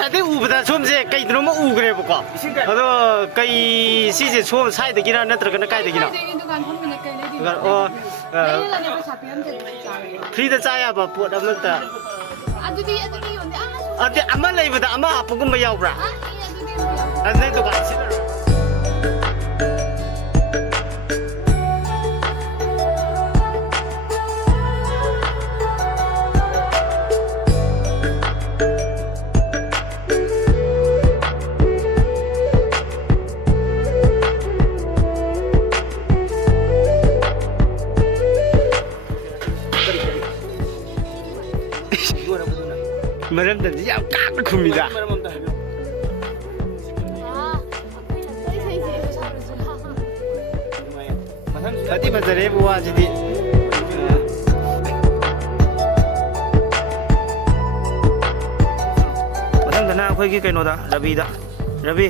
ꯉꯁꯥꯏꯗꯩ ꯎꯕꯗ ꯁꯣꯝꯁꯦ ꯀꯩꯗꯅꯣꯃ ꯎꯈ꯭ꯔꯦꯕꯀꯣ ꯑꯗꯣ ꯀꯩ ꯁꯤꯁꯦ ꯁꯣꯝ ꯁꯥꯏꯗꯒꯤꯔ ꯅꯠꯇ꯭ꯔꯒꯅ ꯀꯥꯏꯗꯒꯤꯅꯣ ꯑꯣ ꯐ꯭ꯔꯤꯗ ꯆꯥ ꯌꯥꯕ ꯄꯣꯠ ꯑꯃꯇ ꯑꯗꯨꯗꯤ ꯑꯃ ꯂꯩꯕꯗ ꯑꯃ ꯍꯥꯞꯄꯒꯨꯝꯕ ꯌꯥꯎꯕ꯭ꯔꯥ ꯑꯗꯨ ꯅꯪ ꯗꯨꯀꯥꯟ ꯁꯤꯠꯂꯔꯣ मरमदंदी याम काक खुमीदा फती फजरे बुआ जिदी मथंदना अखोइगी कइनोदा रवि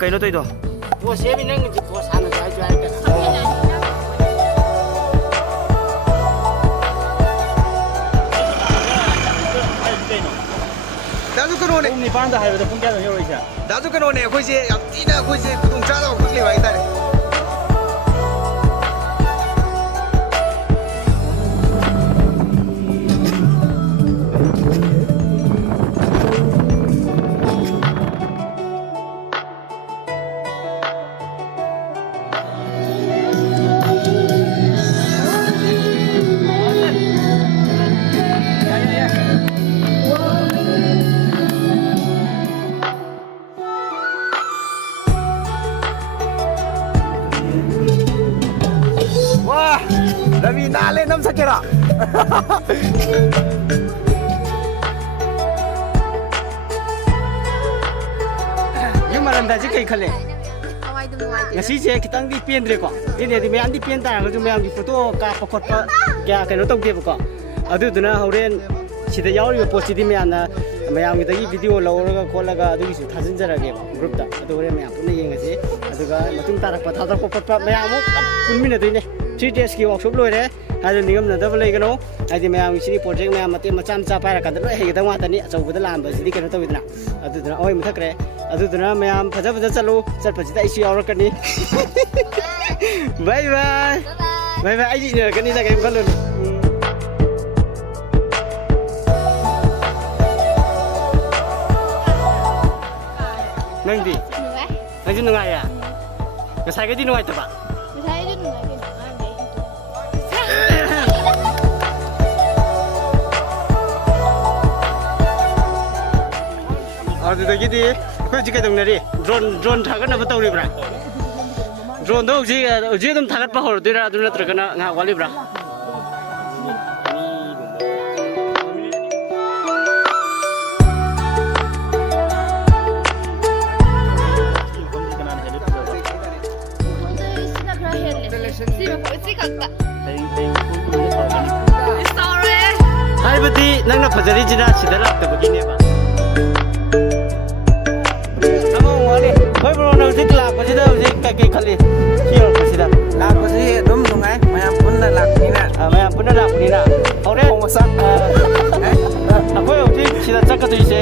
कइनो तोइदो वो सेबि नंग जि को साना जाय जाय दाजु करोने निपान दा हाइबे पुंग क्या दो योइसा दाजु करोने अखोइसे याम तीना अखोइसे खुदुंग चादा खुदले बाइ तारे रवि नाले नम सकेरा yung maranda si kay khale ngasi je kitang di pendre ko ine di mayam di pen ta ga ju mayam di photo ka pakhot pa kya kaino tok de ko adu duna horen sida yauri post di mayam na mayam gi dagi video lawraga kholaga adu gi su thajin jarage group da adu horen mayam pune yengase adu ga matung tarak pa thadar ko pa mayam mo punmina doine 3 days की workshop लोरे हाजे निगम Nadab लेगनो हाजे मयाम सिरी project मयाम मते मचा मचा पारा काद लोय हेगदा वातनी अचौबदा लाम बसिदि केनो तविदना अदुदना ओय मथकरे अदुदना मयाम फजा फजा चलो चलपसिदा इसी आवरकनी बाय बाय बाय बाय आई इनरकनी दा गेम खलो नंदी नंजु नुगाया गसाइगदि नुगायतबा अदुदगिदि खै जिके दंनरि ड्रोन थागनबा तौरिब्रा ड्रोन दो जी दम थागत पा हरदिरा अदु नत्रगना nga walibra हाइबदि नंगना फजरी जिना सिदा लाक्तबगिनेबा कई खाली लापसी नुंगाई मैम पुनः लापनीना हौरे अखोई हौजी सिदा चक्कदुइसे